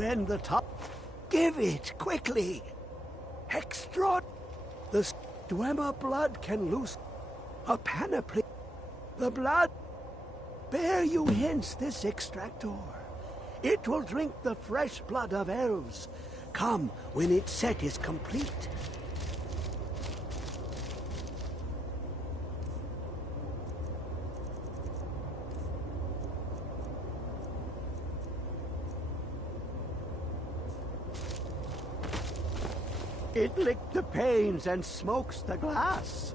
to end the top. Give it, quickly! Extra! The Dwemer blood can loose a panoply. The blood bear you hence this extractor. It will drink the fresh blood of elves. Come when its set is complete. It licked the panes and smokes the glass.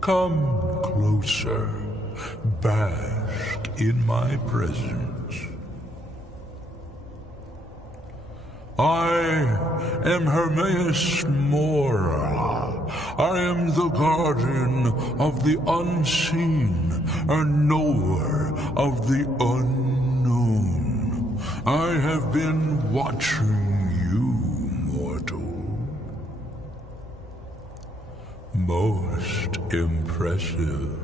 Come closer, bask in my presence. I am Hermaeus Mora. I am the guardian of the unseen, a knower of the unknown. I have been watching you, mortal. Most impressive.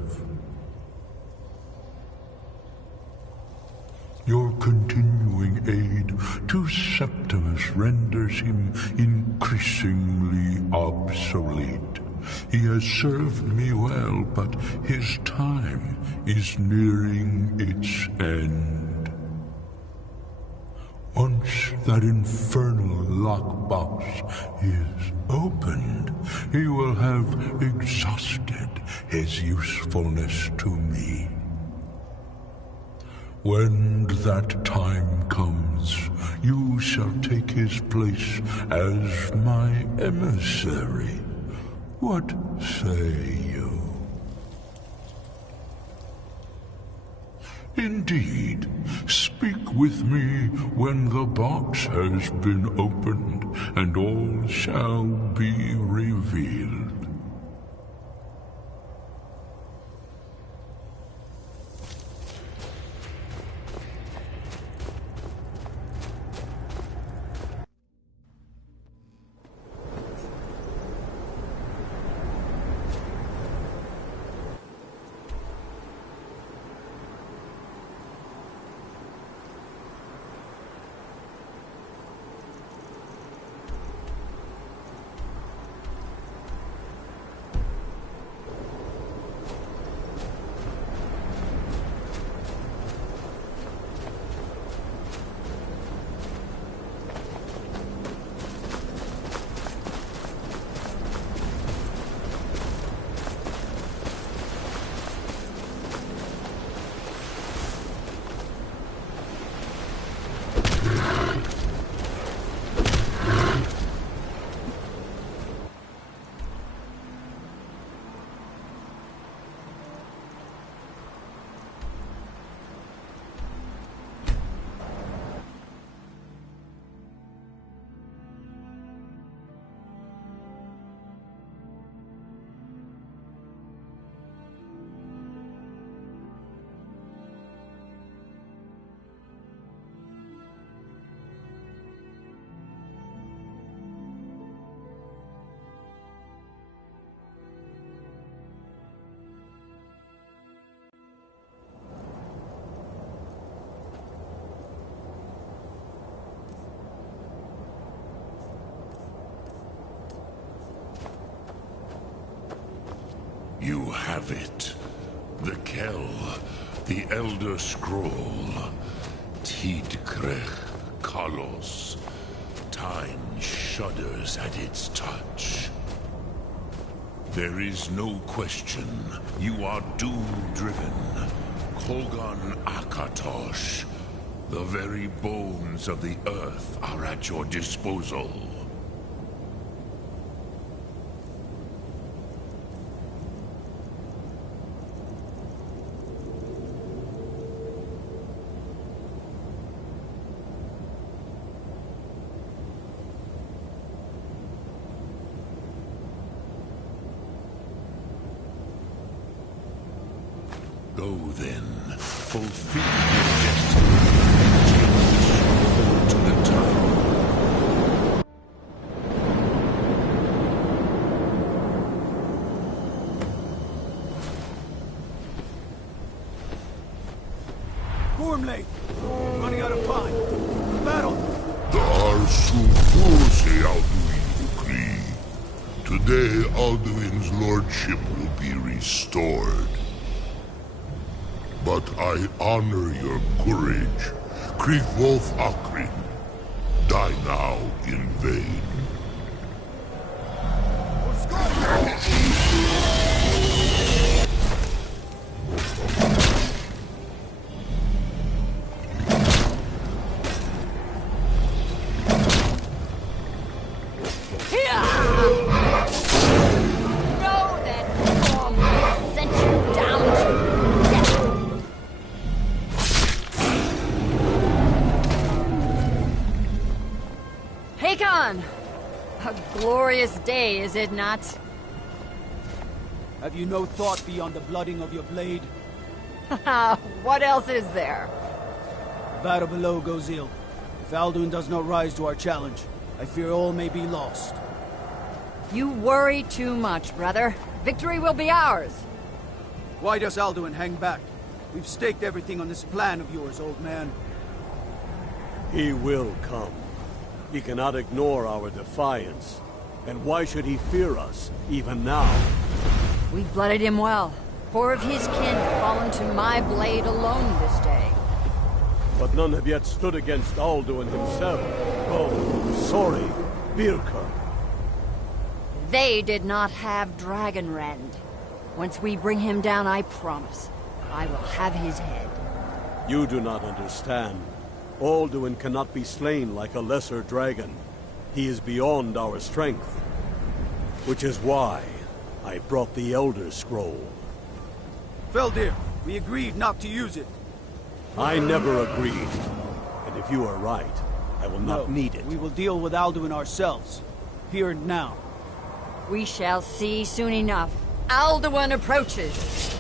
Your continuing aid to Septimus renders him increasingly obsolete. He has served me well, but his time is nearing its end. Once that infernal lockbox is opened, he will have exhausted his usefulness to me. When that time comes, you shall take his place as my emissary. What say you? Indeed, speak with me when the box has been opened, and all shall be revealed. You have it. The Kell, the Elder Scroll. Tidkrech Kalos. Time shudders at its touch. There is no question. You are doom-driven. Kogan Akatosh. The very bones of the earth are at your disposal. Go then, fulfill your destiny. Take the sword to the tower. Gormley! Running out of time! Battle! Dar Sufurse Alduin decree. Today Alduin's lordship will be restored. But I honor your courage. Kriegwolf Akrin. Die now in vain. A glorious day, is it not? Have you no thought beyond the blooding of your blade? What else is there? The battle below goes ill. If Alduin does not rise to our challenge, I fear all may be lost. You worry too much, brother. Victory will be ours. Why does Alduin hang back? We've staked everything on this plan of yours, old man. He will come. He cannot ignore our defiance. And why should he fear us, even now? We blooded him well. 4 of his kin have fallen to my blade alone this day. But none have yet stood against Alduin himself. Oh, sorry, Birka. They did not have Dragonrend. Once we bring him down, I promise, I will have his head. You do not understand. Alduin cannot be slain like a lesser dragon. He is beyond our strength. Which is why I brought the Elder Scroll. Feldir, we agreed not to use it. I never agreed. And if you are right, I will not need it. We will deal with Alduin ourselves. Here and now. We shall see soon enough. Alduin approaches.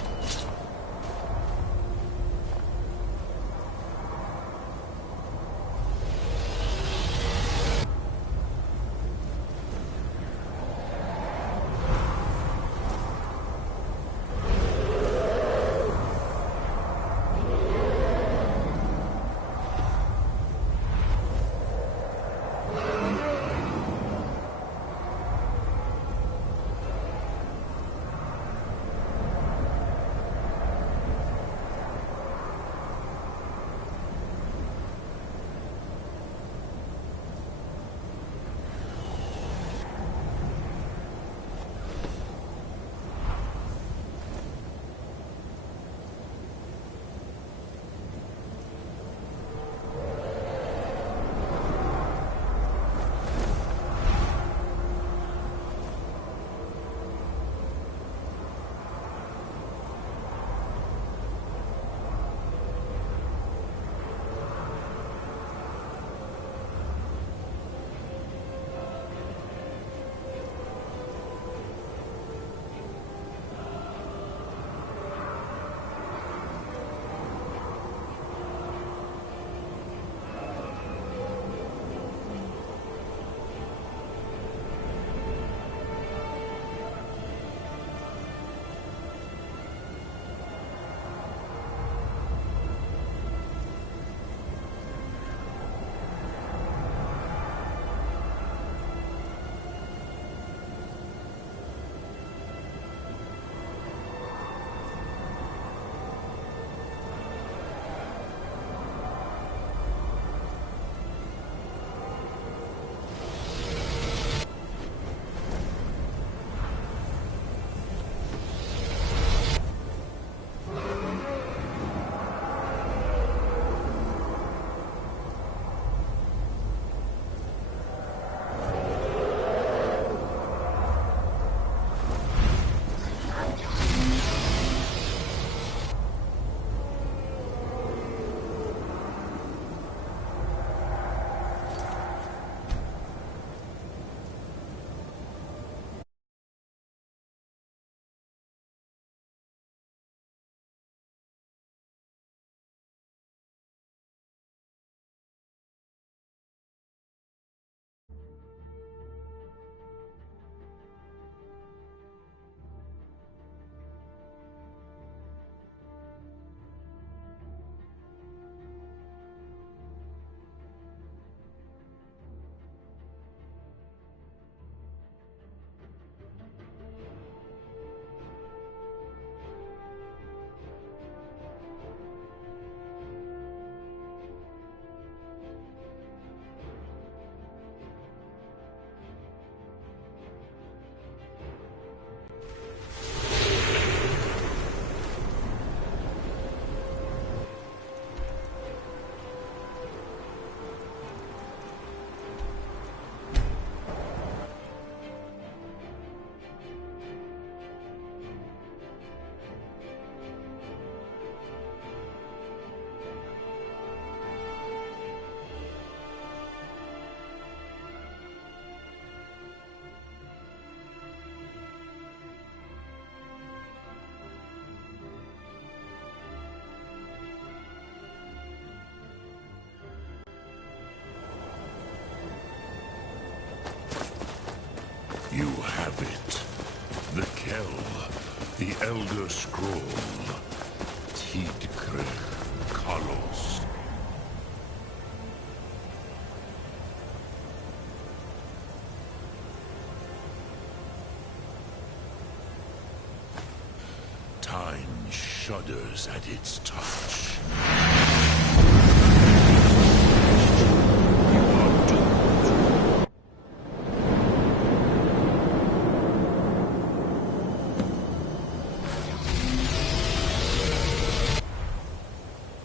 have it. The Kell, the Elder Scroll, Tidkre Kalos. Time shudders at its touch. You are doomed.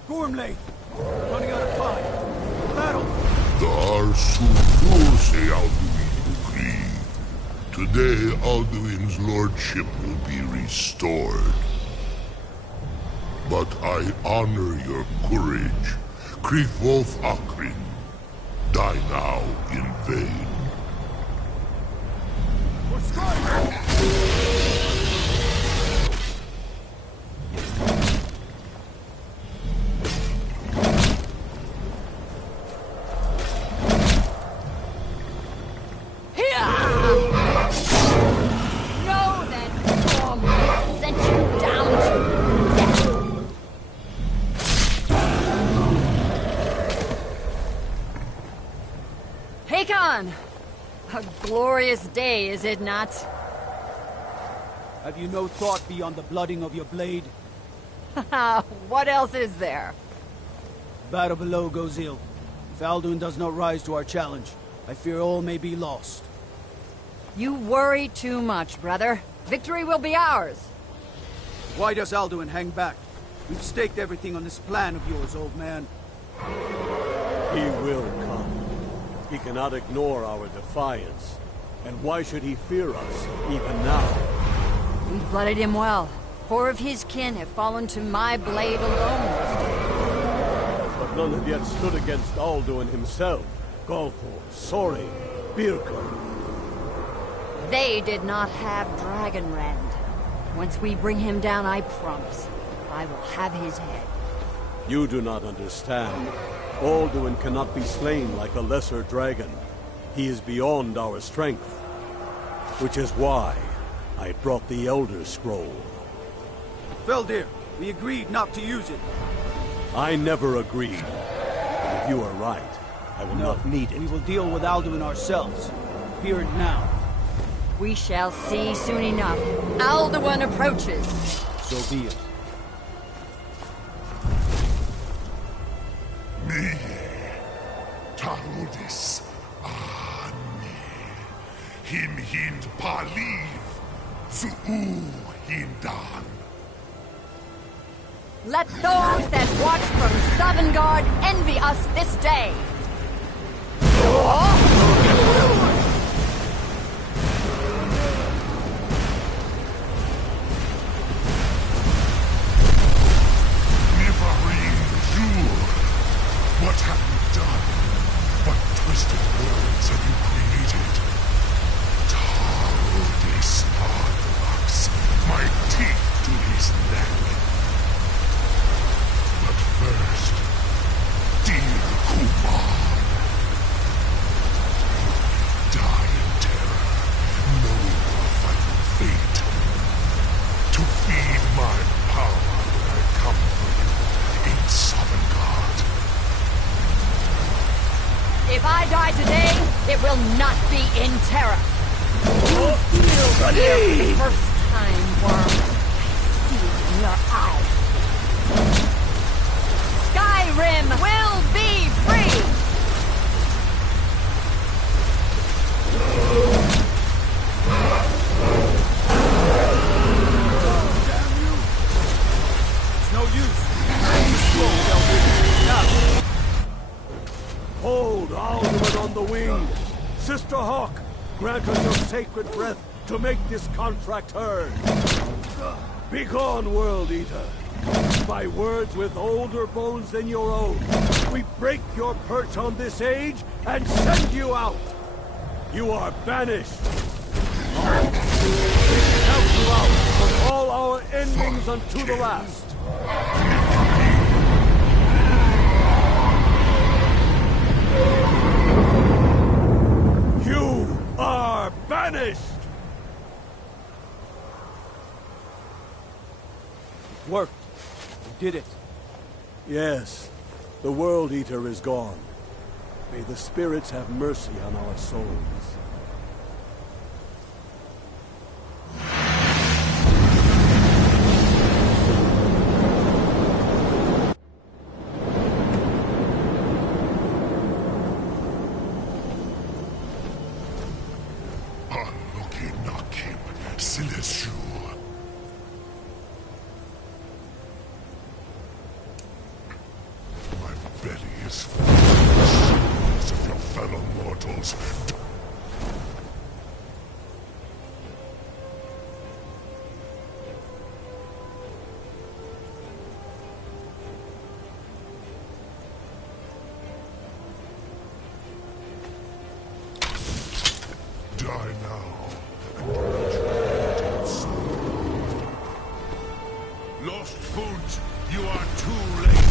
Gormley! Running out of time. Battle! Dar Sufurse Alduin Krieg. Today Alduin's lordship will be restored. But I honor your courage. Krithwolf Akrin. Die now in vain. For Skyrim! Know that Gormley sent you down to death. Hakon! A glorious day, is it not? Have you no thought beyond the blooding of your blade? What else is there? Battle below goes ill. If Alduin does not rise to our challenge, I fear all may be lost. You worry too much, brother. Victory will be ours. Why does Alduin hang back? We've staked everything on this plan of yours, old man. He will come. He cannot ignore our defiance. And why should he fear us, even now? We blooded him well. 4 of his kin have fallen to my blade alone. But none have yet stood against Alduin himself. Golthor, Sori, Birko. They did not have Dragonrend. Once we bring him down, I promise, I will have his head. You do not understand. Alduin cannot be slain like a lesser dragon. He is beyond our strength. Which is why I brought the Elder Scroll. Feldir, we agreed not to use it. I never agreed. But if you are right, I will not need it. We will deal with Alduin ourselves. Fear it now. We shall see soon enough. Alduin approaches. So be it. Me, Tarudis, Him hind Paliv, Zuu hindan. Let those that watch from Sovngarde envy us this day. What have you done? What twisted words have you created? Tarudis Padvax, my teeth to his neck. But first, dear Kumar, die in terror, knowing your final fate. To feed my power when I come for you in Sovngarde. If I die today, it will not be in terror. You feel fear for the first time, worm. I see it in your eyes. Skyrim will be free! Damn you! It's no use. Slow, Feldir. Now. Hold Alduin on the wing! Sister Hawk, grant us your sacred breath to make this contract heard! Begone, World Eater! By words with older bones than your own, we break your perch on this age and send you out! You are banished! We count you out from all our endings unto the last! You are banished! worked. You did it. Yes, the World Eater is gone. May the spirits have mercy on our souls. Die now. Lost Foot, you are too late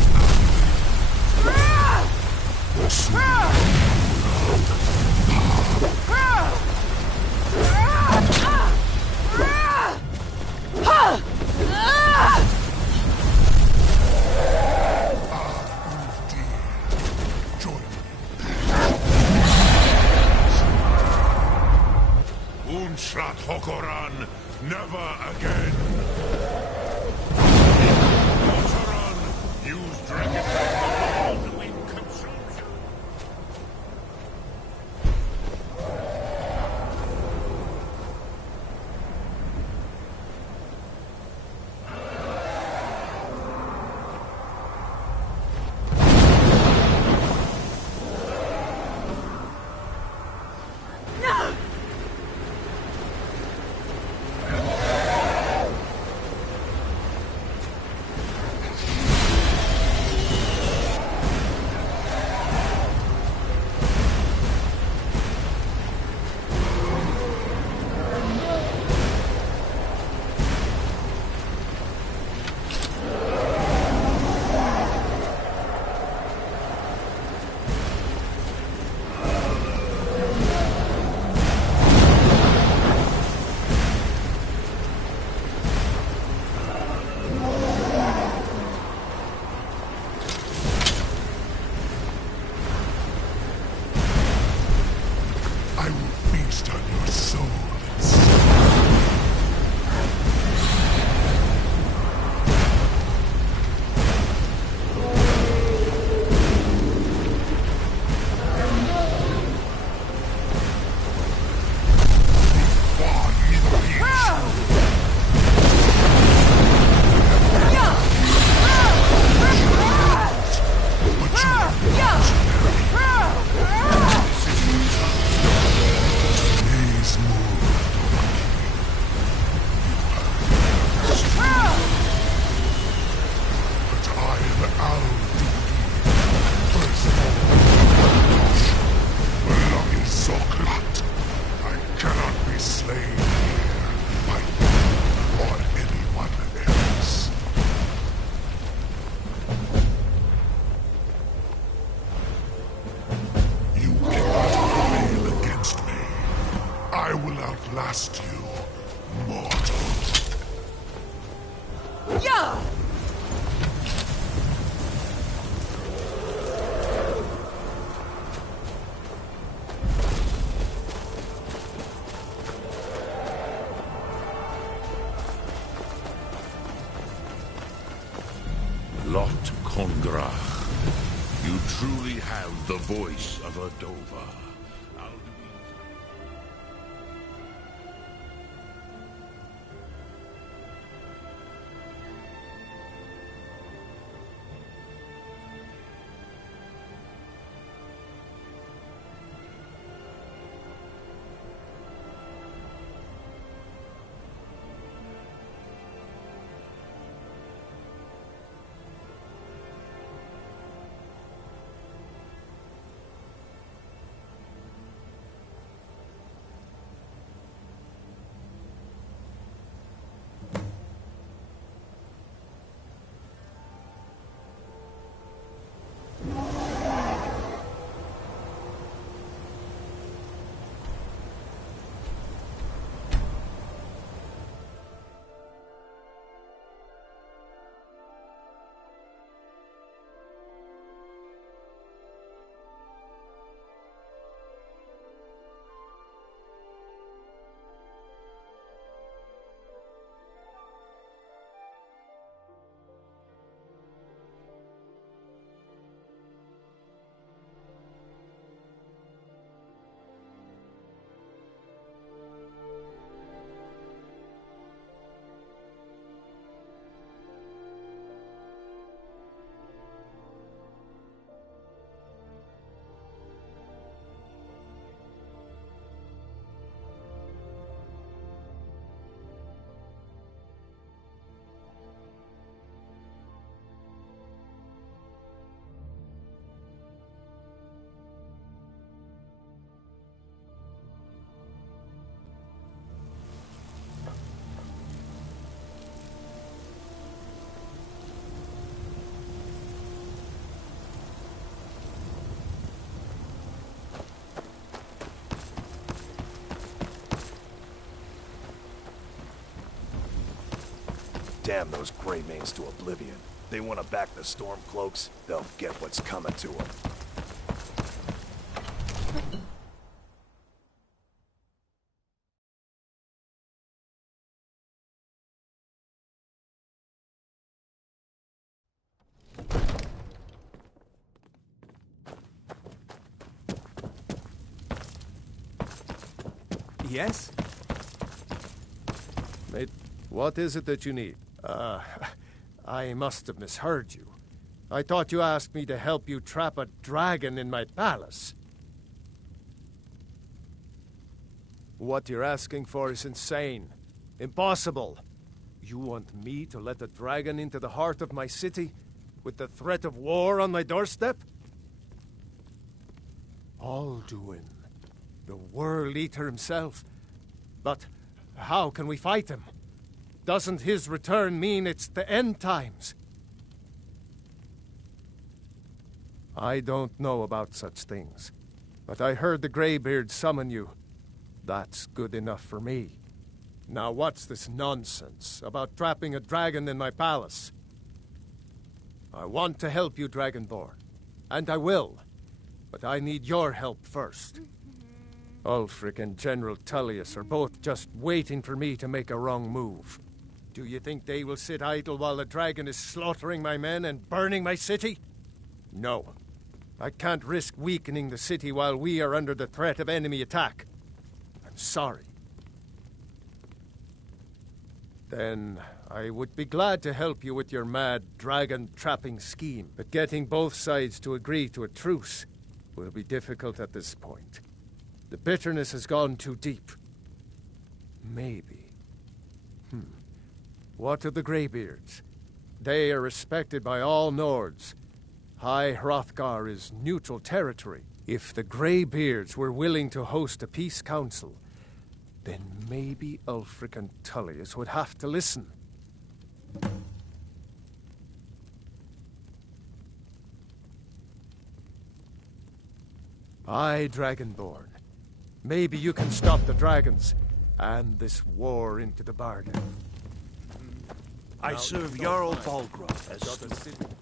Unshat Hokoran, never again. Hokoran, use dragon the wind consumes you. Outlast you, mortal. Yeah! Lot Kongrach, you truly have the voice of a Dova. Damn those Greymanes to oblivion. They want to back the Stormcloaks, they'll get what's coming to them. Yes? Mate, what is it that you need? I must have misheard you. I thought you asked me to help you trap a dragon in my palace. What you're asking for is insane. Impossible. You want me to let a dragon into the heart of my city, with the threat of war on my doorstep? Alduin, the World Eater himself. But how can we fight him? Doesn't his return mean it's the end times? I don't know about such things, but I heard the Greybeard summon you. That's good enough for me. Now what's this nonsense about trapping a dragon in my palace? I want to help you, Dragonborn, and I will, but I need your help first. Ulfric and General Tullius are both just waiting for me to make a wrong move. Do you think they will sit idle while the dragon is slaughtering my men and burning my city? No. I can't risk weakening the city while we are under the threat of enemy attack. I'm sorry. Then I would be glad to help you with your mad dragon-trapping scheme, but getting both sides to agree to a truce will be difficult at this point. The bitterness has gone too deep. Maybe. What of the Greybeards? They are respected by all Nords. High Hrothgar is neutral territory. If the Greybeards were willing to host a peace council, then maybe Ulfric and Tullius would have to listen. Aye, Dragonborn. Maybe you can stop the dragons, and this war into the bargain. I serve Jarl Balgraf as steward.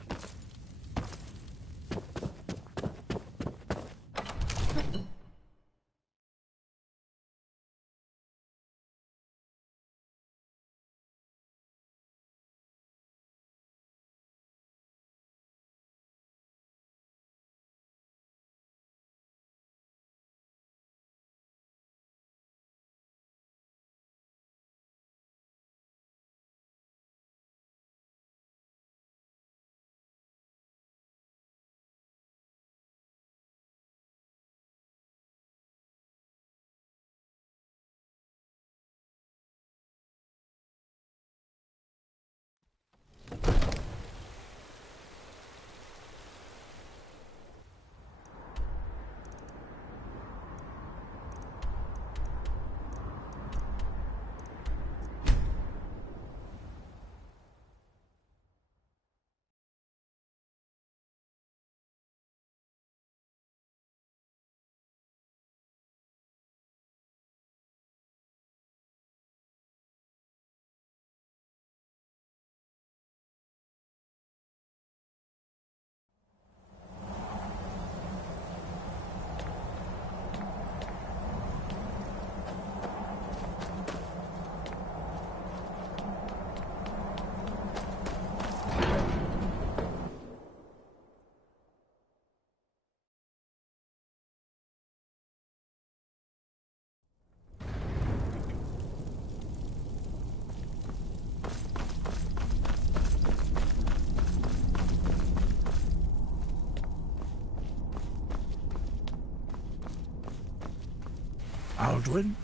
Alduin?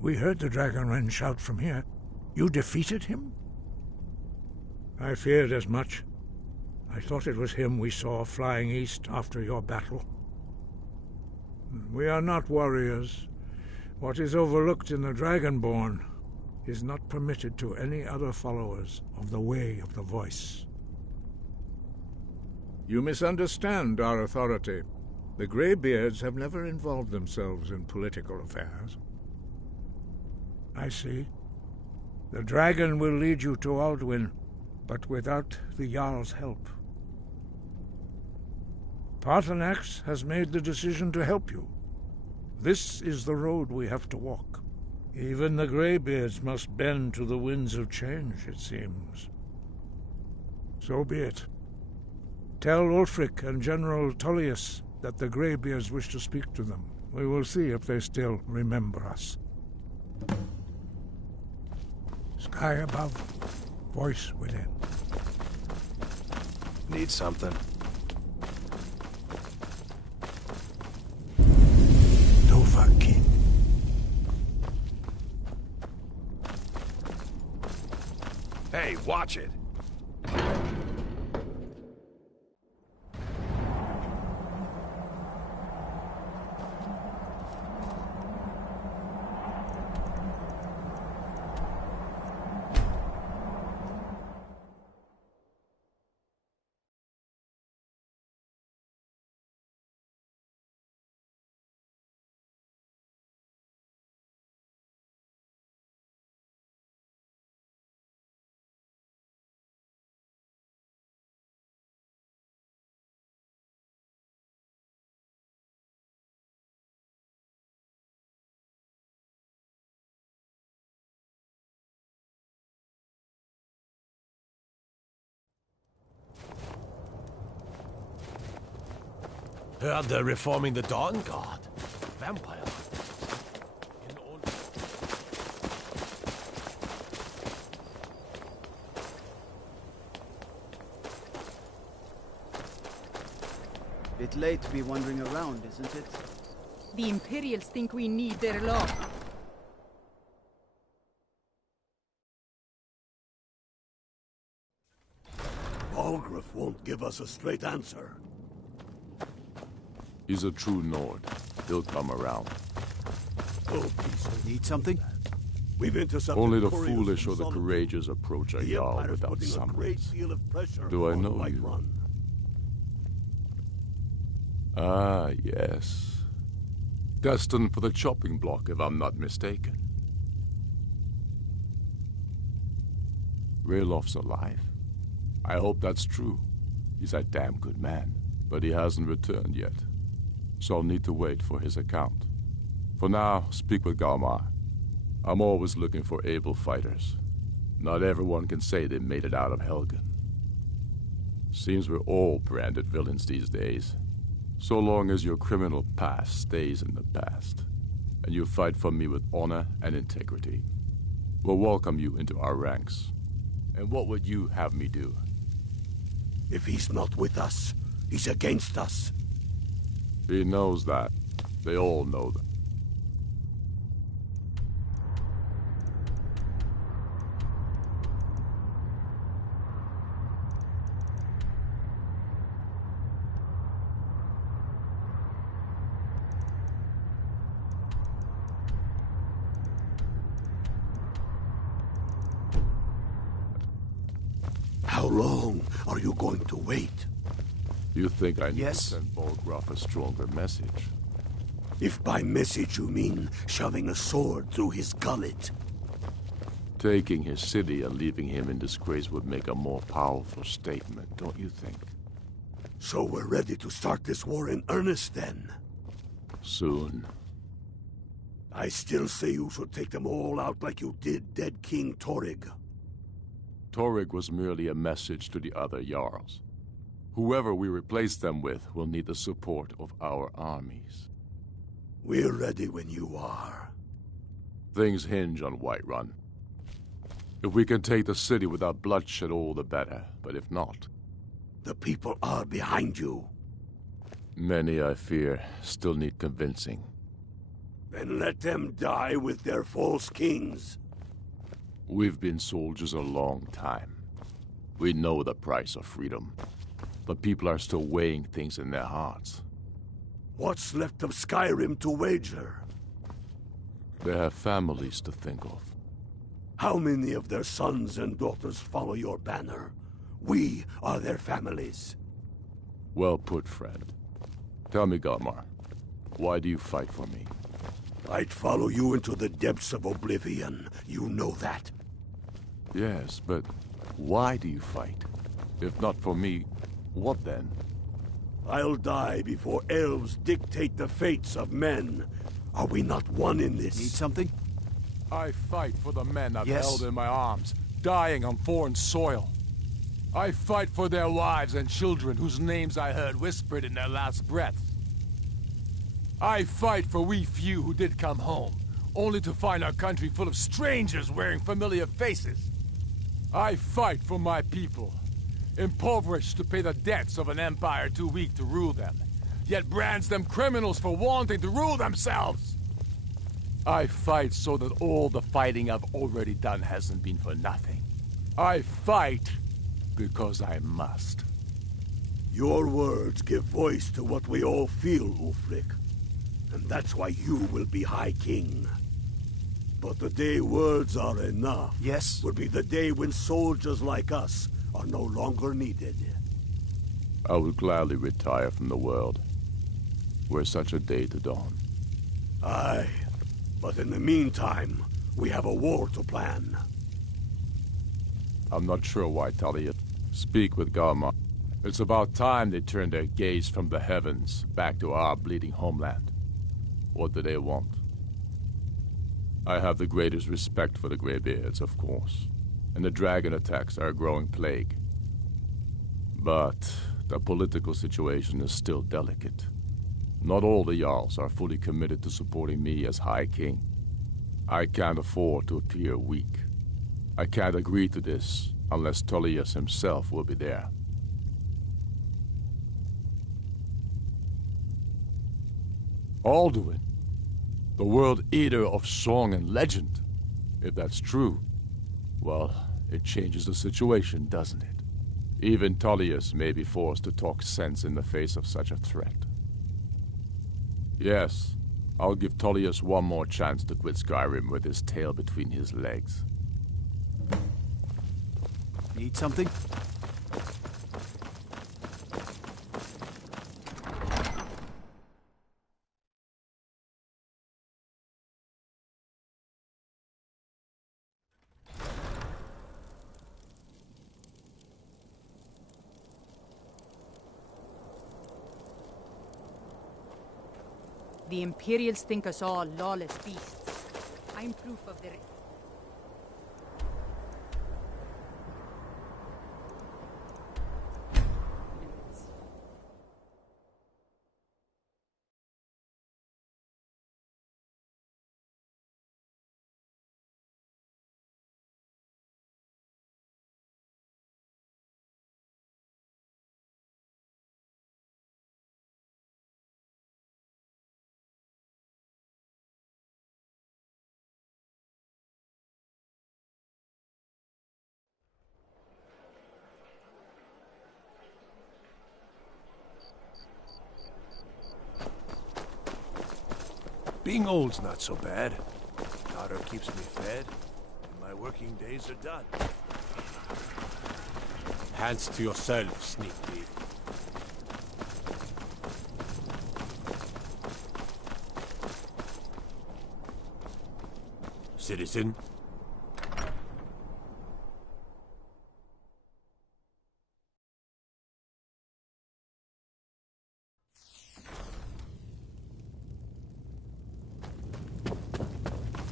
We heard the Dragonren shout from here. You defeated him? I feared as much. I thought it was him we saw flying east after your battle. We are not warriors. What is overlooked in the Dragonborn is not permitted to any other followers of the Way of the Voice. You misunderstand our authority. The Greybeards have never involved themselves in political affairs. I see. The dragon will lead you to Alduin, but without the Jarl's help. Paarthurnax has made the decision to help you. This is the road we have to walk. Even the Greybeards must bend to the winds of change, it seems. So be it. Tell Ulfric and General Tullius that the Greybeards wish to speak to them. We will see if they still remember us. Sky above, voice within. Need something? Dovahkiin. Hey, watch it! Heard they're reforming the Dawn Guard. Vampire. Bit late to be wandering around, isn't it? The Imperials think we need their law. Balgruuf won't give us a straight answer. He's a true Nord. He'll come around. Oh, peace. Need something? We've intercepted Only the couriers foolish from or the Solitude. courageous approach a The Jarl Empire's without putting a great summons. deal of pressure Do I on know you? Whiterun. Ah, yes. Destined for the chopping block, if I'm not mistaken. Raylof's alive. I hope that's true. He's a damn good man, but he hasn't returned yet. So I'll need to wait for his account. For now, speak with Galmar. I'm always looking for able fighters. Not everyone can say they made it out of Helgen. Seems we're all branded villains these days. So long as your criminal past stays in the past, and you fight for me with honor and integrity, we'll welcome you into our ranks. And what would you have me do? If he's not with us, he's against us. He knows that. They all know that. How long are you going to wait? You think I need Yes. to send Balgruuf a stronger message? If by message you mean shoving a sword through his gullet. Taking his city and leaving him in disgrace would make a more powerful statement, don't you think? So we're ready to start this war in earnest then. Soon. I still say you should take them all out like you did dead King Torrig. Torrig was merely a message to the other Jarls. Whoever we replace them with will need the support of our armies. We're ready when you are. Things hinge on Whiterun. If we can take the city without bloodshed, all the better. But if not, The people are behind you. many, I fear, still need convincing. Then let them die with their false kings. We've been soldiers a long time. We know the price of freedom. But people are still weighing things in their hearts. What's left of Skyrim to wager? They have families to think of. How many of their sons and daughters follow your banner? We are their families. Well put, friend. Tell me, Galmar, why do you fight for me? I'd follow you into the depths of oblivion. You know that. Yes, but why do you fight? If not for me, what then? I'll die before elves dictate the fates of men. Are we not one in this? Need something? I fight for the men I've Yes. held in my arms, dying on foreign soil. I fight for their wives and children whose names I heard whispered in their last breath. I fight for we few who did come home, only to find our country full of strangers wearing familiar faces. I fight for my people, impoverished to pay the debts of an empire too weak to rule them, yet brands them criminals for wanting to rule themselves. I fight so that all the fighting I've already done hasn't been for nothing. I fight because I must. Your words give voice to what we all feel, Ulfric. And that's why you will be High King. But the day words are enough... Yes? ...will be the day when soldiers like us are no longer needed. I would gladly retire from the world, were such a day to dawn. Aye, but in the meantime, we have a war to plan. I'm not sure why Talia. Speak with Garma. It's about time they turned their gaze from the heavens back to our bleeding homeland. What do they want? I have the greatest respect for the Greybeards, of course, and the dragon attacks are a growing plague. But the political situation is still delicate. Not all the Jarls are fully committed to supporting me as High King. I can't afford to appear weak. I can't agree to this unless Tullius himself will be there. Alduin, the world eater of song and legend. If that's true, well, it changes the situation, doesn't it? Even Tullius may be forced to talk sense in the face of such a threat. Yes, I'll give Tullius one more chance to quit Skyrim with his tail between his legs. Need something? The Imperials think us all lawless beasts. I'm proof of their... Being old's not so bad. Daughter keeps me fed, and my working days are done. Hands to yourself, sneak thief. Citizen?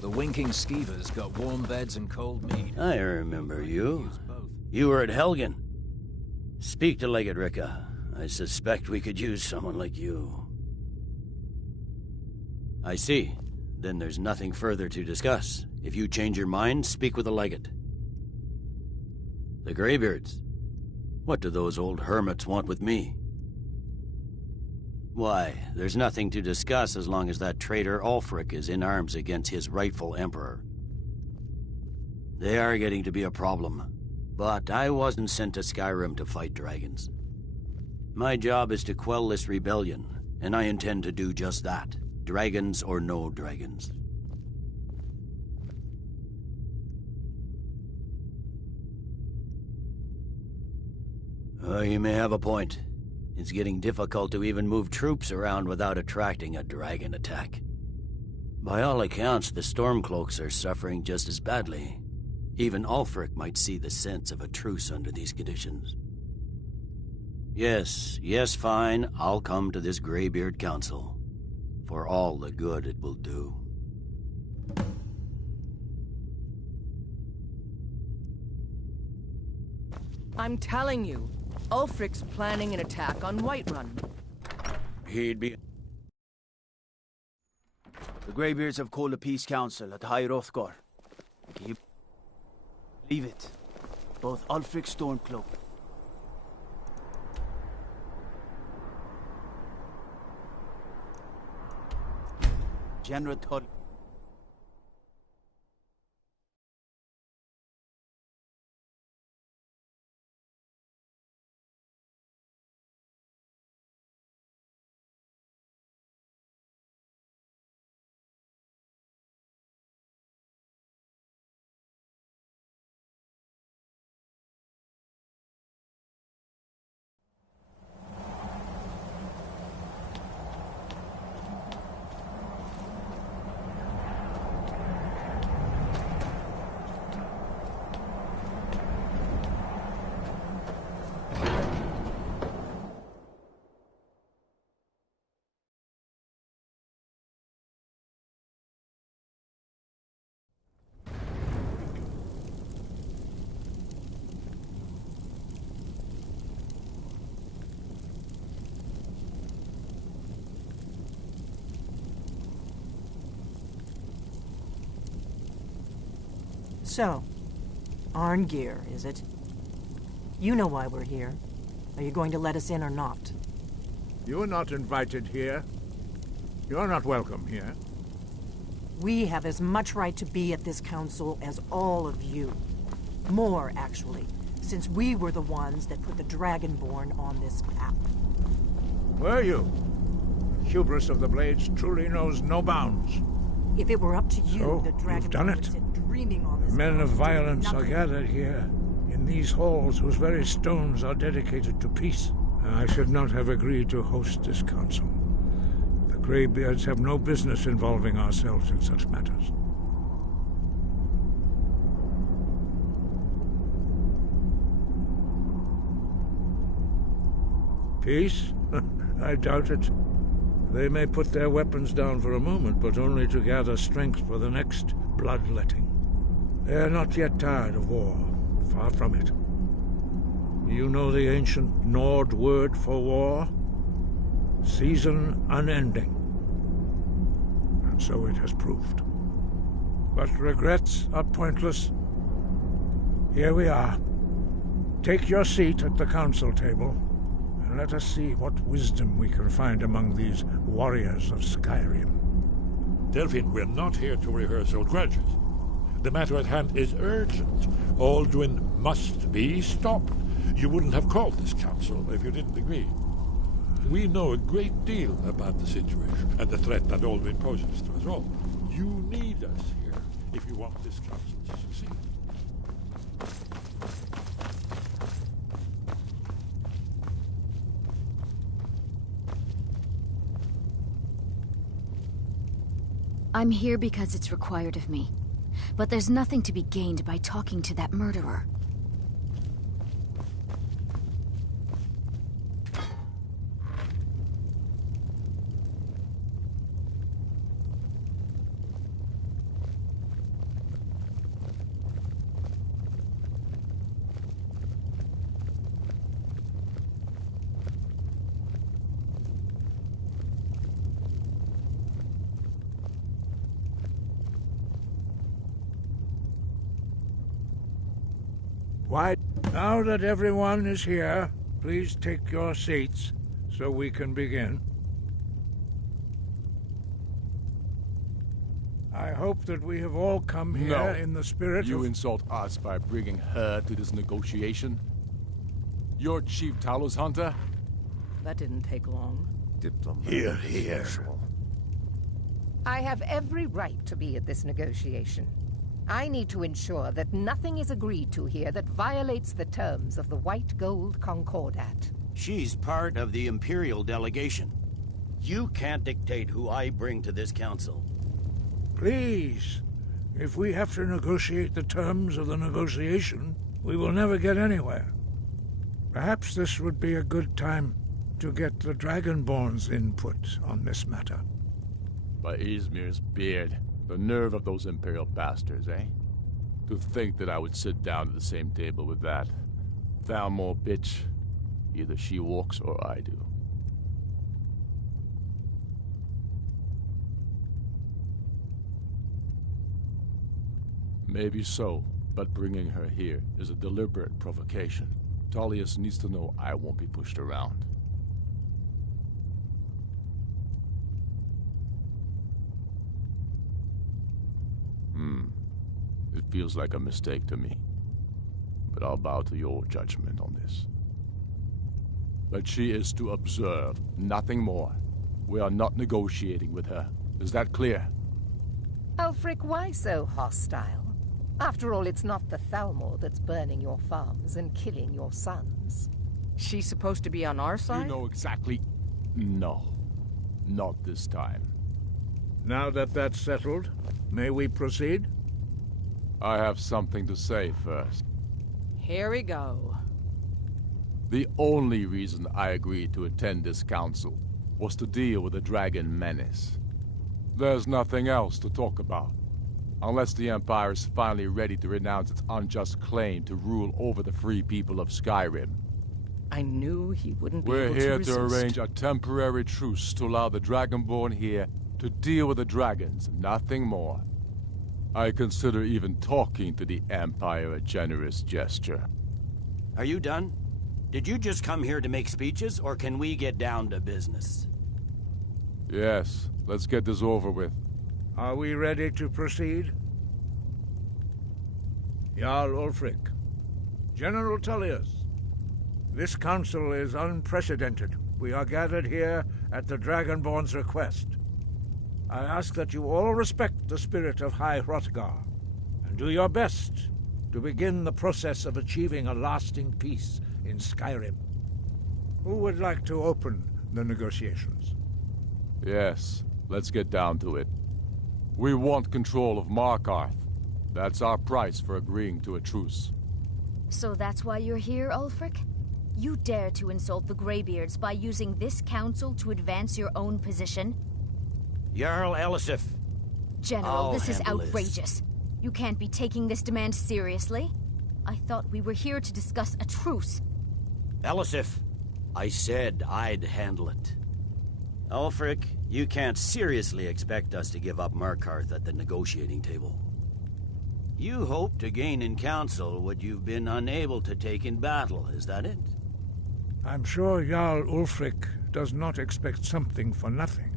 The winking skeevers got warm beds and cold meat. I remember you. You were at Helgen. Speak to Legate Ricka. I suspect we could use someone like you. I see. Then there's nothing further to discuss. If you change your mind, speak with the Legate. The Greybeards. What do those old hermits want with me? Why, there's nothing to discuss as long as that traitor Ulfric is in arms against his rightful emperor. They are getting to be a problem, but I wasn't sent to Skyrim to fight dragons. My job is to quell this rebellion, and I intend to do just that, dragons or no dragons. You may have a point. It's getting difficult to even move troops around without attracting a dragon attack. By all accounts, the Stormcloaks are suffering just as badly. Even Ulfric might see the sense of a truce under these conditions. Yes, fine, I'll come to this Greybeard Council. For all the good it will do. I'm telling you, Ulfric's planning an attack on Whiterun. He'd be... The Greybeards have called a peace council at High Hrothgar. Can you believe it? Both Ulfric Stormcloak General Tull. So, Arngeir, is it? You know why we're here. Are you going to let us in or not? You are not invited here. You're not welcome here. We have as much right to be at this council as all of you. More, actually, since we were the ones that put the Dragonborn on this path. Were you? The hubris of the Blades truly knows no bounds. If it were up to you, So, the Dragonborn you've done it. would sit dreaming on this Men of path, doing violence are nothing. gathered here, in these halls whose very stones are dedicated to peace. I should not have agreed to host this council. The Greybeards have no business involving ourselves in such matters. Peace? I doubt it. They may put their weapons down for a moment, but only to gather strength for the next bloodletting. They are not yet tired of war. Far from it. You know the ancient Nord word for war? Season unending. And so it has proved. But regrets are pointless. Here we are. Take your seat at the council table, and let us see what wisdom we can find among these warriors of Skyrim. Delphine, we're not here to rehearse old grudges. The matter at hand is urgent. Alduin must be stopped. You wouldn't have called this council if you didn't agree. We know a great deal about the situation and the threat that Alduin poses to us all. You need us here if you want this council to succeed. I'm here because it's required of me. But there's nothing to be gained by talking to that murderer. Why? Now that everyone is here, please take your seats so we can begin. I hope that we have all come here in the spirit You of... insult us by bringing her to this negotiation? You're Chief Talos Hunter? That didn't take long. Here, here. I have every right to be at this negotiation. I need to ensure that nothing is agreed to here that violates the terms of the White Gold Concordat. She's part of the Imperial delegation. You can't dictate who I bring to this council. Please, If we have to negotiate the terms of the negotiation, we will never get anywhere. Perhaps this would be a good time to get the Dragonborn's input on this matter. By Izmir's beard, the nerve of those Imperial bastards, eh? To think that I would sit down at the same table with that Thalmor bitch. Either she walks or I do. Maybe so, but bringing her here is a deliberate provocation. Tullius needs to know I won't be pushed around. It feels like a mistake to me. But I'll bow to your judgment on this. But she is to observe, nothing more. We are not negotiating with her. Is that clear? Ulfric, why so hostile? After all, it's not the Thalmor that's burning your farms and killing your sons. She's supposed to be on our side? You know exactly... No. Not this time. Now that that's settled, may we proceed? I have something to say first. Here we go. The only reason I agreed to attend this council was to deal with the dragon menace. There's nothing else to talk about. Unless the Empire is finally ready to renounce its unjust claim to rule over the free people of Skyrim. I knew he wouldn't be We're able to here resist. to arrange a temporary truce to allow the Dragonborn here to deal with the dragons, nothing more. I consider even talking to the Empire a generous gesture. Are you done? Did you just come here to make speeches, or can we get down to business? Yes, let's get this over with. Are we ready to proceed? Jarl Ulfric, General Tullius, this council is unprecedented. We are gathered here at the Dragonborn's request. I ask that you all respect the spirit of High Hrothgar, and do your best to begin the process of achieving a lasting peace in Skyrim. Who would like to open the negotiations? Yes, let's get down to it. We want control of Markarth. That's our price for agreeing to a truce. So that's why you're here, Ulfric? You dare to insult the Greybeards by using this council to advance your own position? Jarl Elisif. General, this is outrageous. You can't be taking this demand seriously. I thought we were here to discuss a truce. Elisif, I said I'd handle it. Ulfric, you can't seriously expect us to give up Markarth at the negotiating table. You hope to gain in council what you've been unable to take in battle, is that it? I'm sure Jarl Ulfric does not expect something for nothing.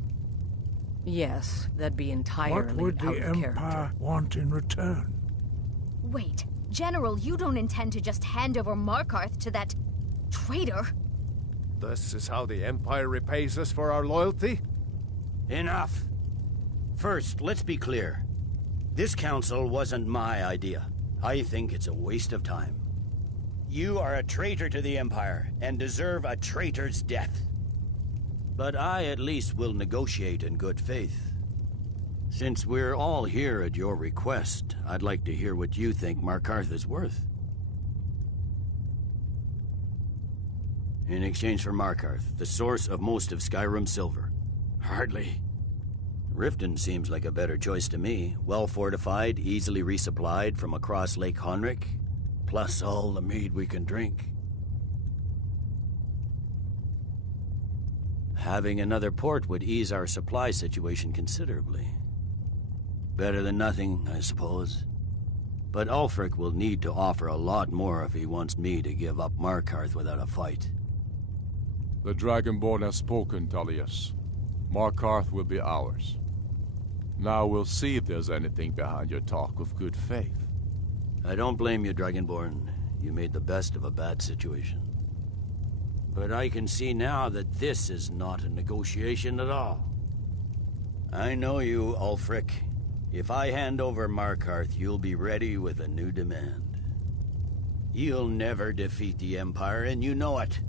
Yes, that'd be entirely What would the Empire want in return? Wait, General, you don't intend to just hand over Markarth to that traitor? This is how the Empire repays us for our loyalty? Enough. First, let's be clear. This council wasn't my idea. I think it's a waste of time. You are a traitor to the Empire, and deserve a traitor's death. But I at least will negotiate in good faith. Since we're all here at your request, I'd like to hear what you think Markarth is worth. In exchange for Markarth, the source of most of Skyrim's silver. Hardly. Riften seems like a better choice to me. Well-fortified, easily resupplied from across Lake Honric, plus all the mead we can drink. Having another port would ease our supply situation considerably. Better than nothing, I suppose. But Ulfric will need to offer a lot more if he wants me to give up Markarth without a fight. The Dragonborn has spoken, Tullius. Markarth will be ours. Now we'll see if there's anything behind your talk of good faith. I don't blame you, Dragonborn. You made the best of a bad situation. But I can see now that this is not a negotiation at all. I know you, Ulfric. If I hand over Markarth, you'll be ready with a new demand. You'll never defeat the Empire, and you know it.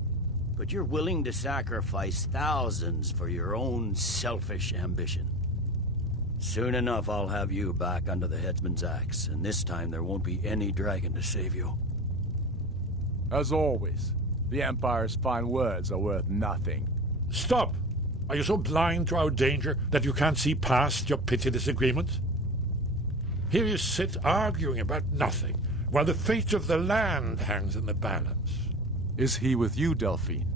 But you're willing to sacrifice thousands for your own selfish ambition. Soon enough, I'll have you back under the headsman's axe, and this time there won't be any dragon to save you. As always, the Empire's fine words are worth nothing. Stop! Are you so blind to our danger that you can't see past your petty disagreements? Here you sit arguing about nothing, while the fate of the land hangs in the balance. Is he with you, Delphine?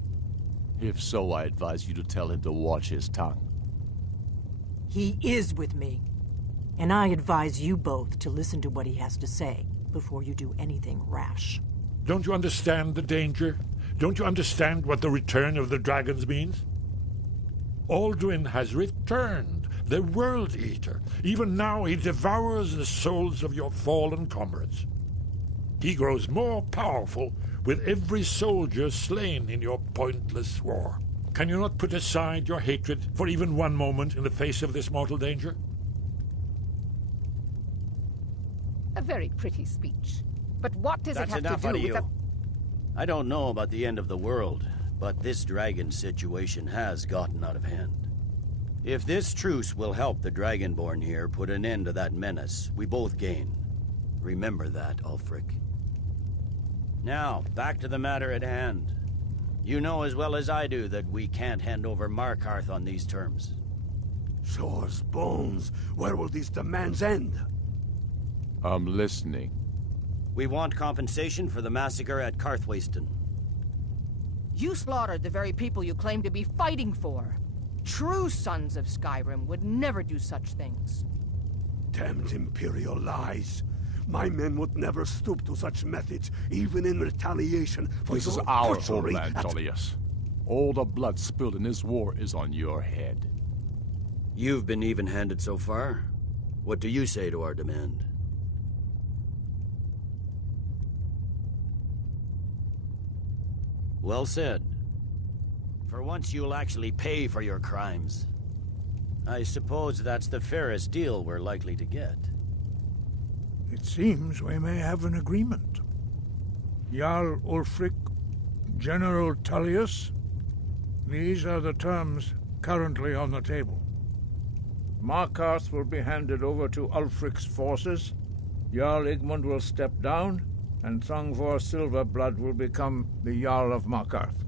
If so, I advise you to tell him to watch his tongue. He is with me. And I advise you both to listen to what he has to say before you do anything rash. Don't you understand the danger? Don't you understand what the return of the dragons means? Alduin has returned, the World Eater. Even now he devours the souls of your fallen comrades. He grows more powerful with every soldier slain in your pointless war. Can you not put aside your hatred for even one moment in the face of this mortal danger? A very pretty speech. But what does That's it have enough to out do of with you. I don't know about the end of the world, but this dragon situation has gotten out of hand. If this truce will help the Dragonborn here put an end to that menace, we both gain. Remember that, Ulfric. Now, back to the matter at hand. You know as well as I do that we can't hand over Markarth on these terms. Sore's bones. Where will these demands end? I'm listening. We want compensation for the massacre at Karthwasten. You slaughtered the very people you claim to be fighting for. True sons of Skyrim would never do such things. Damned Imperial lies. My men would never stoop to such methods, even in retaliation for This is your our butchery homeland, at- Tullius. All the blood spilled in this war is on your head. You've been even-handed so far. What do you say to our demand? Well said. For once you'll actually pay for your crimes. I suppose that's the fairest deal we're likely to get. It seems we may have an agreement. Jarl Ulfric, General Tullius, these are the terms currently on the table. Markarth will be handed over to Ulfric's forces, Jarl Igmund will step down, and Thongvor Silverblood will become the Jarl of Markarth.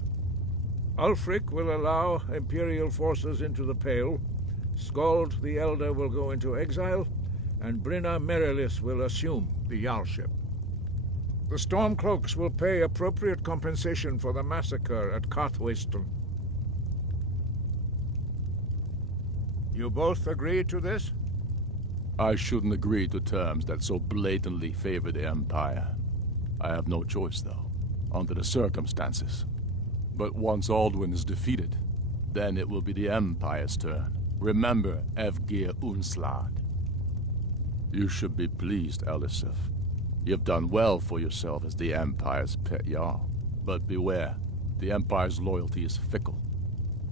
Ulfric will allow Imperial forces into the Pale, Skald the Elder will go into exile, and Brinna Merilis will assume the Jarlship. The Stormcloaks will pay appropriate compensation for the massacre at Karthwasten. You both agree to this? I shouldn't agree to terms that so blatantly favor the Empire. I have no choice, though, under the circumstances. But once Alduin is defeated, then it will be the Empire's turn. Remember Evgir Unslad. You should be pleased, Elisif. You've done well for yourself as the Empire's pet Jarl. But beware, the Empire's loyalty is fickle.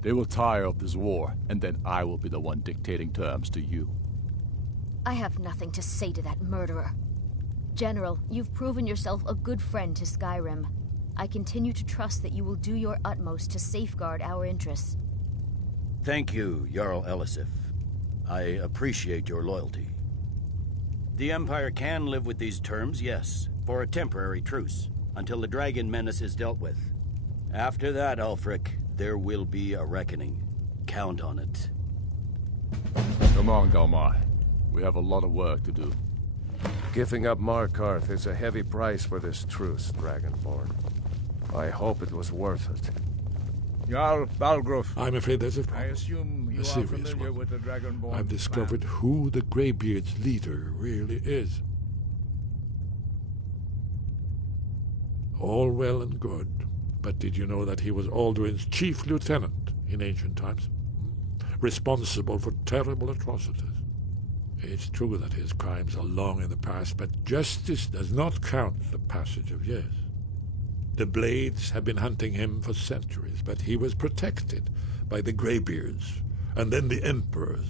They will tire of this war, and then I will be the one dictating terms to you. I have nothing to say to that murderer. General, you've proven yourself a good friend to Skyrim. I continue to trust that you will do your utmost to safeguard our interests. Thank you, Jarl Elisif. I appreciate your loyalty. The Empire can live with these terms, yes, for a temporary truce, until the dragon menace is dealt with. After that, Ulfric, there will be a reckoning. Count on it. Come on, Galmar. We have a lot of work to do. Giving up Markarth is a heavy price for this truce, Dragonborn. I hope it was worth it. Jarl Balgruf. I'm afraid there's I assume you a are serious familiar one. with the Dragonborn I've discovered plan. who the Greybeard's leader really is. All well and good, but did you know that he was Alduin's chief lieutenant in ancient times? Responsible for terrible atrocities. It's true that his crimes are long in the past, but justice does not count the passage of years. The Blades have been hunting him for centuries, but he was protected by the Greybeards, and then the Emperors.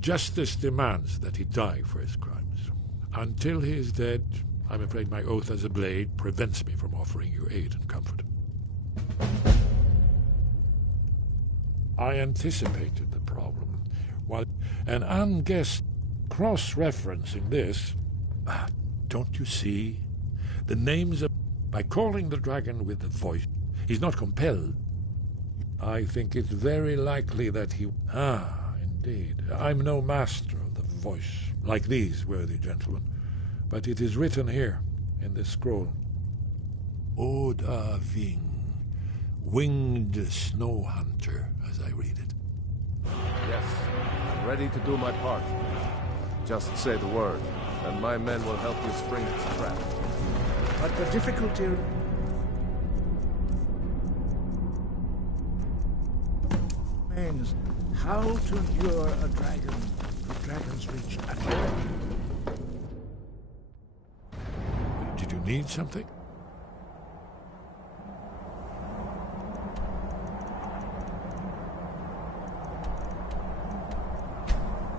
Justice demands that he die for his crimes. Until he is dead, I'm afraid my oath as a Blade prevents me from offering you aid and comfort. I anticipated the problem. While And Anne guessed, cross-referencing this. Don't you see? The names of... By calling the dragon with the voice, he's not compelled. I think it's very likely that he... Indeed. I'm no master of the voice, like these worthy gentlemen. But it is written here, in this scroll. Oda Ving, winged snow hunter, as I read it. Yes, I'm ready to do my part. Just say the word, and my men will help you spring its trap. But the difficulty... remains how to lure a dragon to Dragon's Reach at all. Did you need something?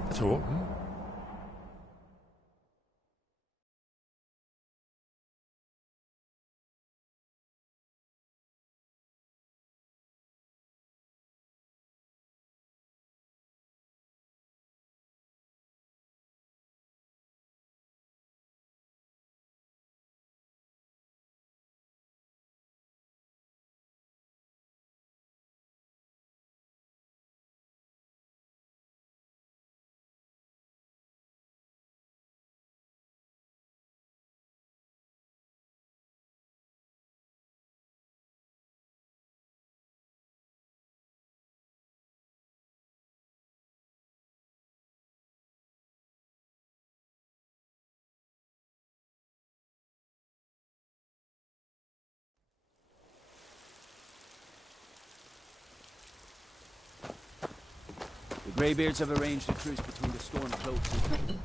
That's all. The Greybeards have arranged a truce between the storm cloaks and...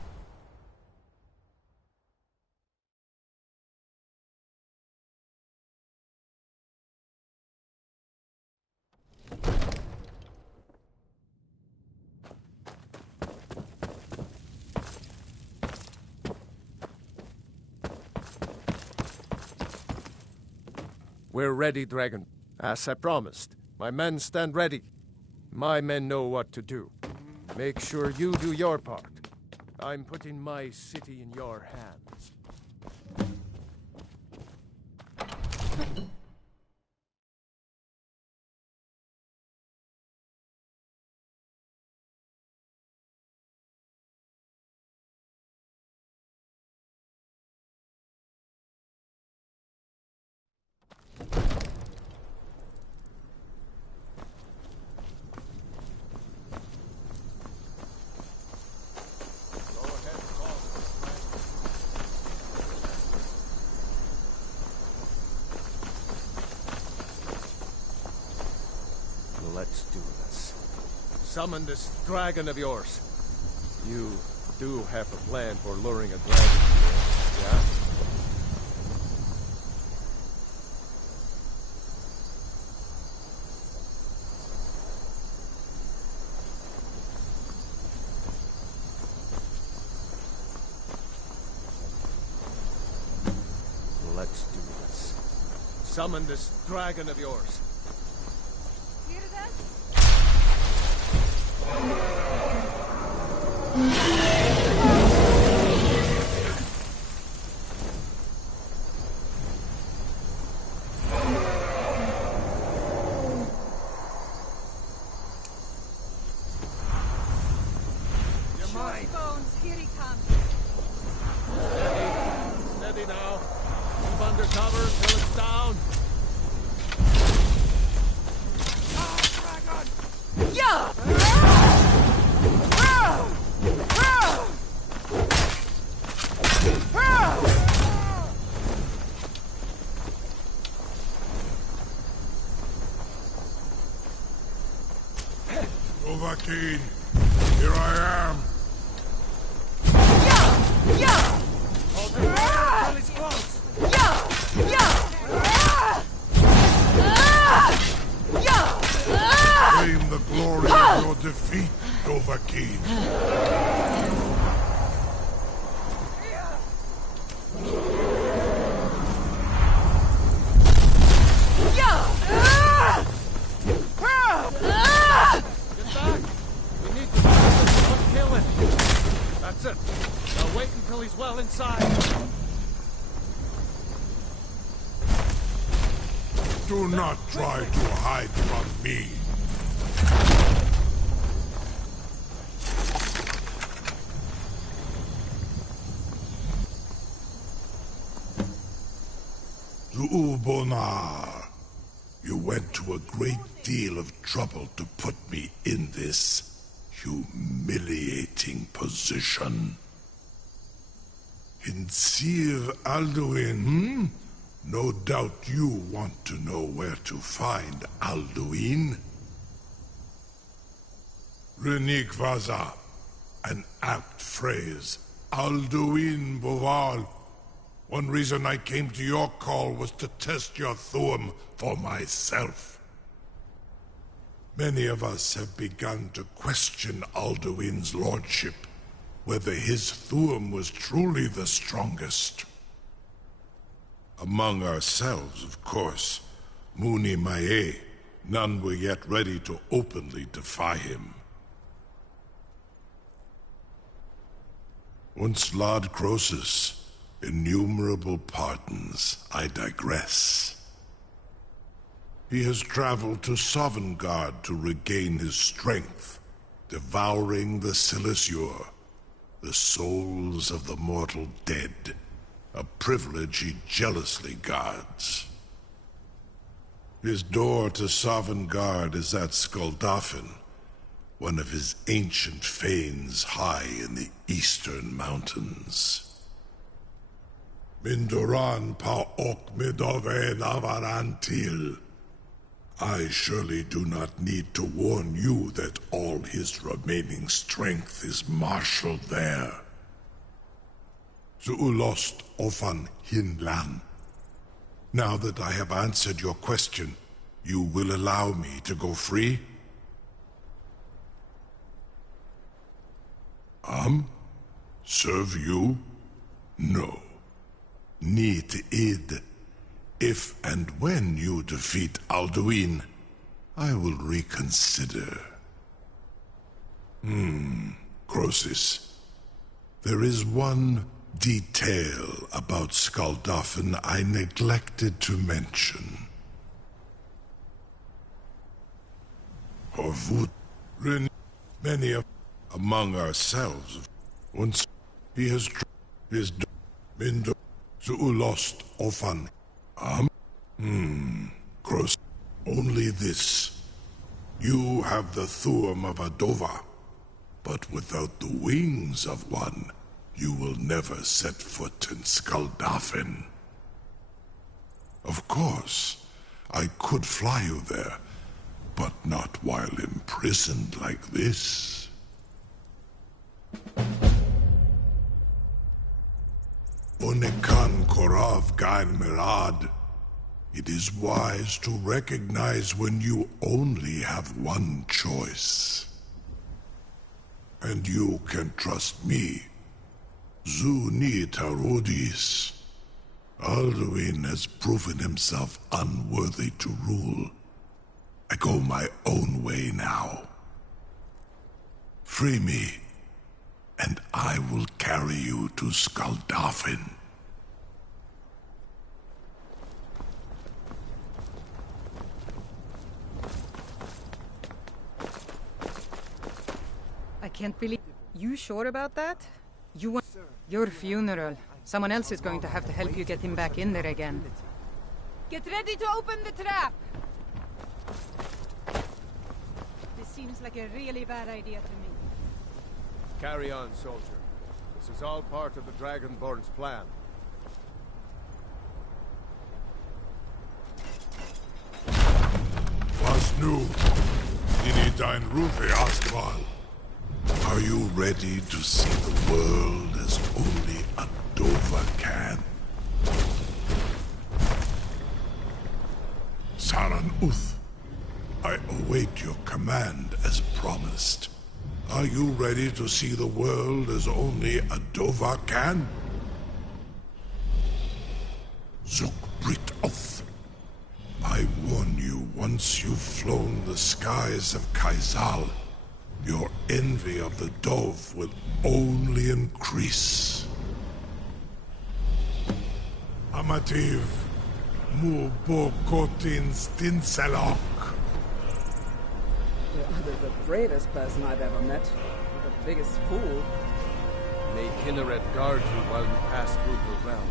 We're ready, Dragon. As I promised, my men stand ready. My men know what to do. Make sure you do your part. I'm putting my city in your hands. Let's do this. Summon this dragon of yours. You do have a plan for luring a dragon here, yeah? Let's do this. Summon this dragon of yours. Here he comes. Steady now. Keep under cover until it's down. Dragon! Yeah! Dovahkiin, here I am. Hold it until it's close. Claim the glory of your defeat, Dovahkiin. Get back! We need to kill him. he's well inside. Do not try to hide from me. Zuubonar, you went to a great deal of trouble to put me in this humiliating position. Hinsir Alduin, No doubt you want to know where to find Alduin. Renik Vaza, an apt phrase. Alduin Boval. One reason I came to your call was to test your Thuum for myself. Many of us have begun to question Alduin's lordship, whether his Thuum was truly the strongest. Among ourselves, of course, Muni Mae, none were yet ready to openly defy him. Once Lord Croesus, innumerable pardons, I digress. He has traveled to Sovngarde to regain his strength, devouring the Silesur, the souls of the mortal dead, a privilege he jealously guards. His door to Sovngarde is at Skuldafn, one of his ancient fanes high in the eastern mountains. Mindoran pa ok midove navarantil. I surely do not need to warn you that all his remaining strength is marshaled there. Zuulost ofan hinlan. Now that I have answered your question, you will allow me to go free? Serve you? No. Need id. If and when you defeat Alduin, I will reconsider. Croesus. There is one detail about Skuldafn I neglected to mention. Horvud, many of among ourselves, once he has been Zuulost ofan. Cross. Only this. You have the Thuum of a Dova, but without the wings of one, you will never set foot in Skuldafn. Of course, I could fly you there, but not while imprisoned like this. Onekan Korav Gain Mirad. It is wise to recognize when you only have one choice. And you can trust me. Zuni Tarudis. Alduin has proven himself unworthy to rule. I go my own way now. Free me, and I will carry you to Skuldafn. I can't believe... You sure about that? You want... Your funeral. Someone else is going to have to help you get him back in there again. Get ready to open the trap! This seems like a really bad idea to me. Carry on, soldier. This is all part of the Dragonborn's plan. Was nu? Ini dein Rufe Astval. Are you ready to see the world as only a Dova can? Saran Uth, I await your command as promised. Are you ready to see the world as only a Dova can? Zukbrit Oth, I warn you, once you've flown the skies of Kaizal, your envy of the Dove will only increase. Affirmative. Mubokotin Stinselok. You're either the bravest person I've ever met, or the biggest fool. May Kinneret guard you while you pass through her realm.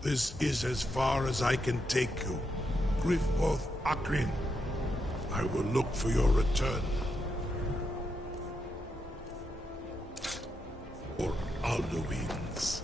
This is as far as I can take you. Griffboth Akrin. I will look for your return. Or Alduin's.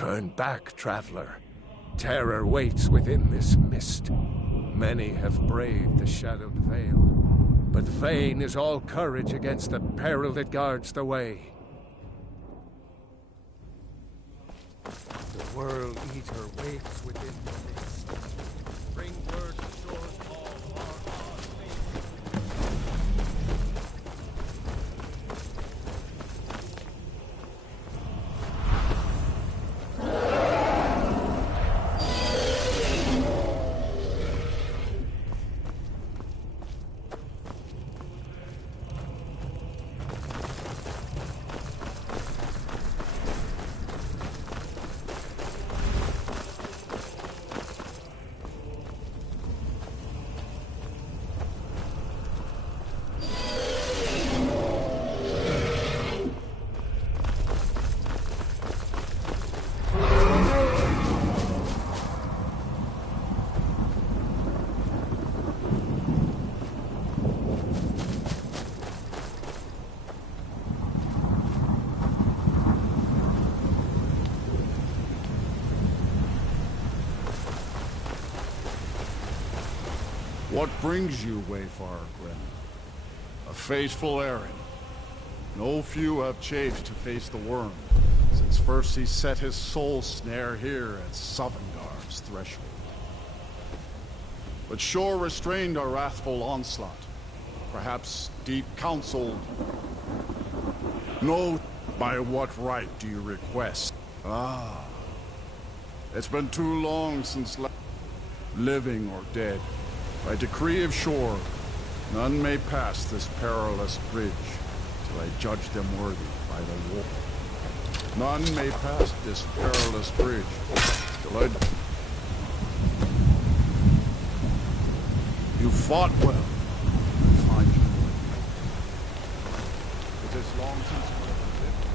Turn back, traveler. Terror waits within this mist. Many have braved the shadowed veil, but vain is all courage against the peril that guards the way. The World Eater waits within the mist. Bring word to shores all our What brings you, Wayfarer Grim? A fateful errand. No few have chafed to face the worm, since first he set his soul snare here at Sovngar's threshold. But Shor restrained our wrathful onslaught. Perhaps deep counsel... No, by what right do you request? Ah. It's been too long since living or dead. By decree of Shor, none may pass this perilous bridge till I judge them worthy by the war. None may pass this perilous bridge till I... You fought well. I find you worthy. It is long since I have lived.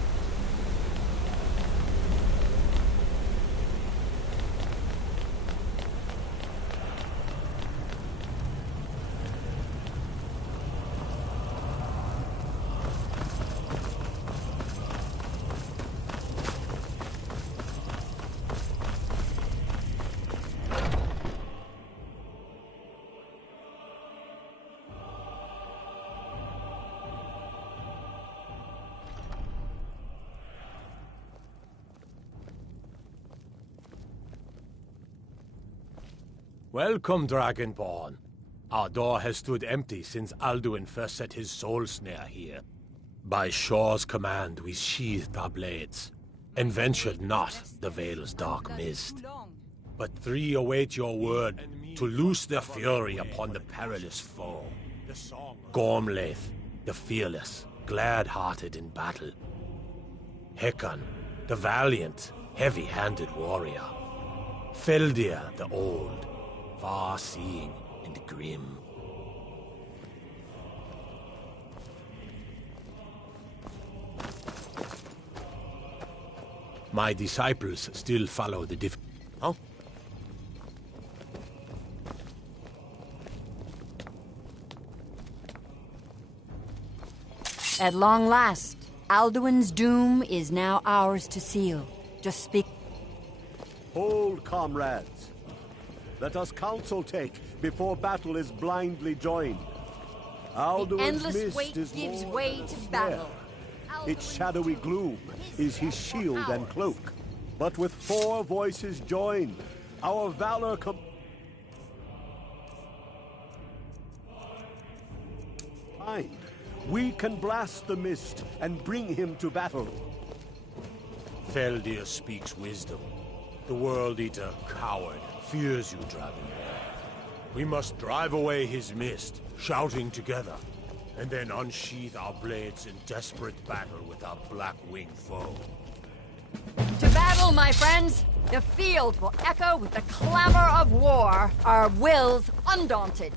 Welcome, Dragonborn. Our door has stood empty since Alduin first set his soul snare here. By Shor's command, we sheathed our blades, and ventured not the Vale's dark mist. But three await your word to loose their fury upon the perilous foe. Gormlaith, the fearless, glad-hearted in battle. Hekon, the valiant, heavy-handed warrior. Feldir, the old, far-seeing and grim. My disciples still follow the Oh? At long last, Alduin's doom is now ours to seal. Just speak. Hold, comrades. Let us counsel take before battle is blindly joined. Alduin's Endless mist weight is gives more way than a to snare. battle. Its shadowy gloom is his shield and cloak. But with four voices joined, our valor combined, we can blast the mist and bring him to battle. Feldir speaks wisdom. The World Eater, coward, fears you, Dragonborn. We must drive away his mist, shouting together, and then unsheath our blades in desperate battle with our black-winged foe. To battle, my friends! The field will echo with the clamor of war, our wills undaunted.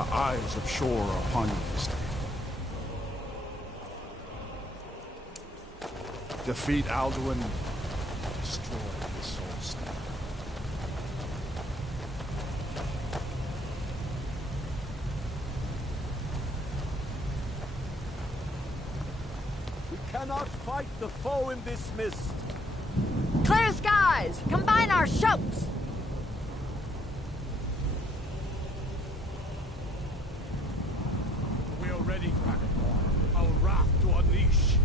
The eyes of Shore are upon you this day. Defeat Alduin, destroy the Soul Snare. We cannot fight the foe in this mist. Clear skies! Combine our shouts! We are ready, Dragonborn. Our wrath to unleash.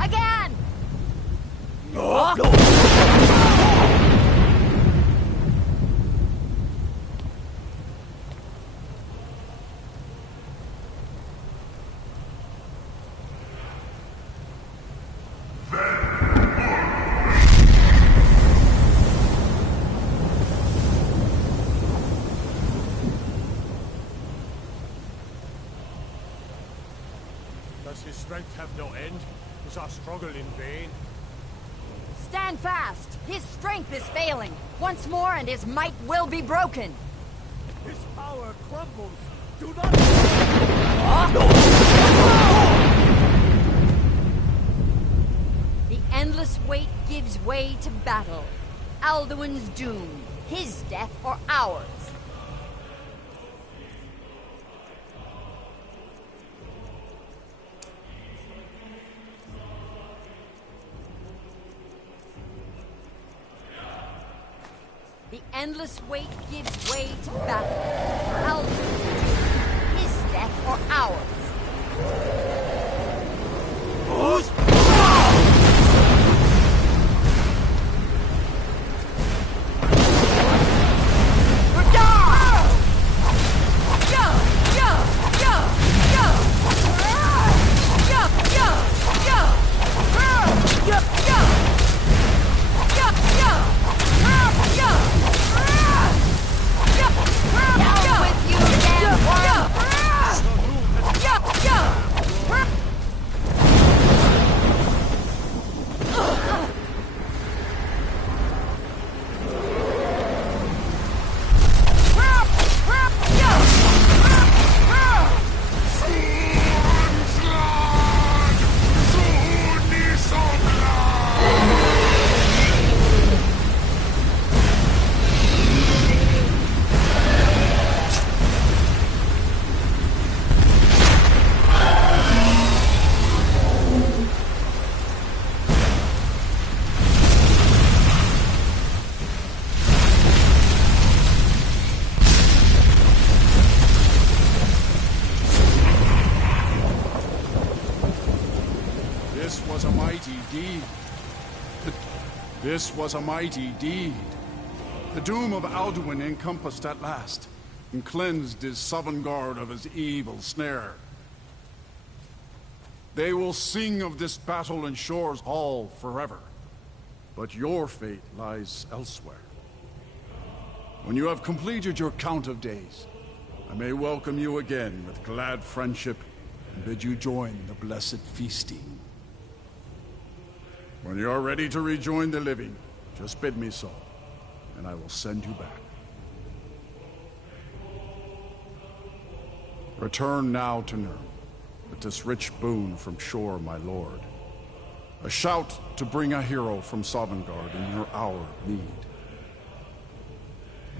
Again! Does his strength have no end? Is our struggle in vain? Stand fast! His strength is failing. Once more and his might will be broken. His power crumbles. Do not... The endless wait gives way to battle. Alduin's doom. His death or ours. The endless wait gives way to battle. Alduin's doom. His death or ours. This was a mighty deed. The doom of Alduin encompassed at last, and cleansed his Sovngarde of his evil snare. They will sing of this battle in Shore's Hall forever, but your fate lies elsewhere. When you have completed your count of days, I may welcome you again with glad friendship and bid you join the blessed feasting. When you are ready to rejoin the living, just bid me so, and I will send you back. Return now to Nurn, with this rich boon from Shore, my lord. A shout to bring a hero from Sovngarde in your hour of need.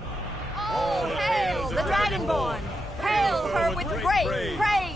Oh, hail the Dragonborn! Hail her with great praise!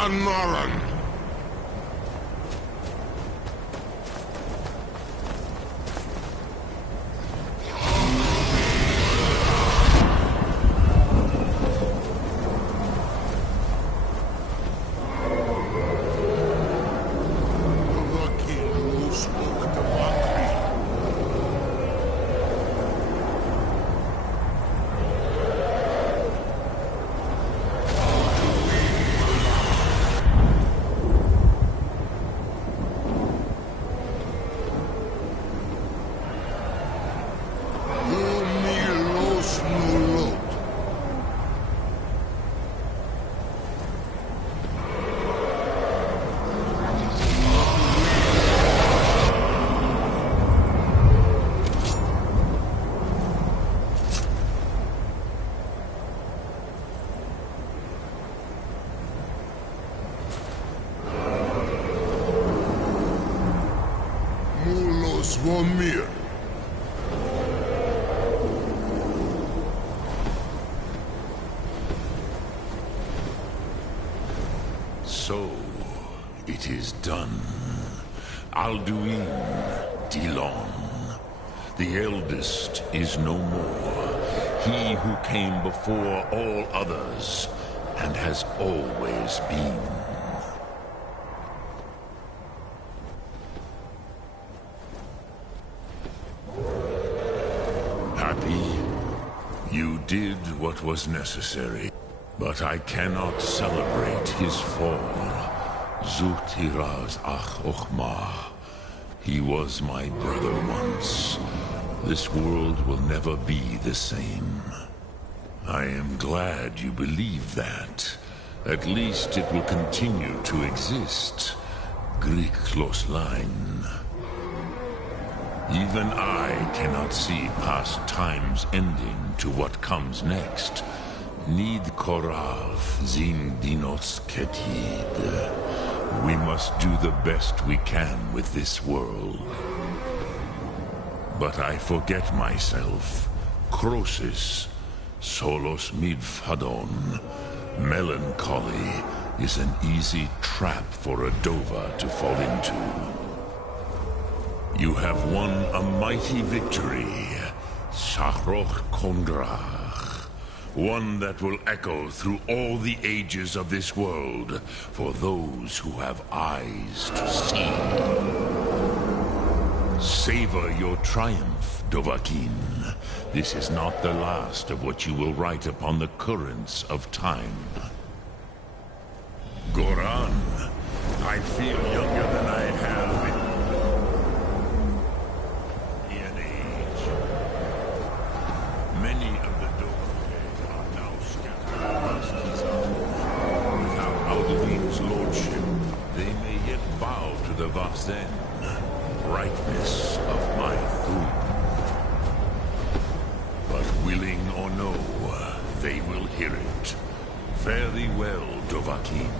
Anaran! Svomir. So, it is done. Alduin, Dilon. The eldest is no more. He who came before all others, and has always been. You did what was necessary, but I cannot celebrate his fall. Zutiraz ach ochma. He was my brother once. This world will never be the same. I am glad you believe that. At least it will continue to exist. Greek line. Even I cannot see past time's ending to what comes next. Nid korav zin dinos ketid. We must do the best we can with this world. But I forget myself. Crosis, solos midfadon. Melancholy is an easy trap for a Dova to fall into. You have won a mighty victory, Shahroch Kondrach. One that will echo through all the ages of this world for those who have eyes to see. Savor your triumph, Dovahkiin. This is not the last of what you will write upon the currents of time. Goran, I feel younger than I have in an age. Many of the Dovahkiin are now scattered. Without Alduin's lordship, they may yet bow to the Vasen, brightness of my throne. But willing or no, they will hear it. Fare thee well, Dovahkiin.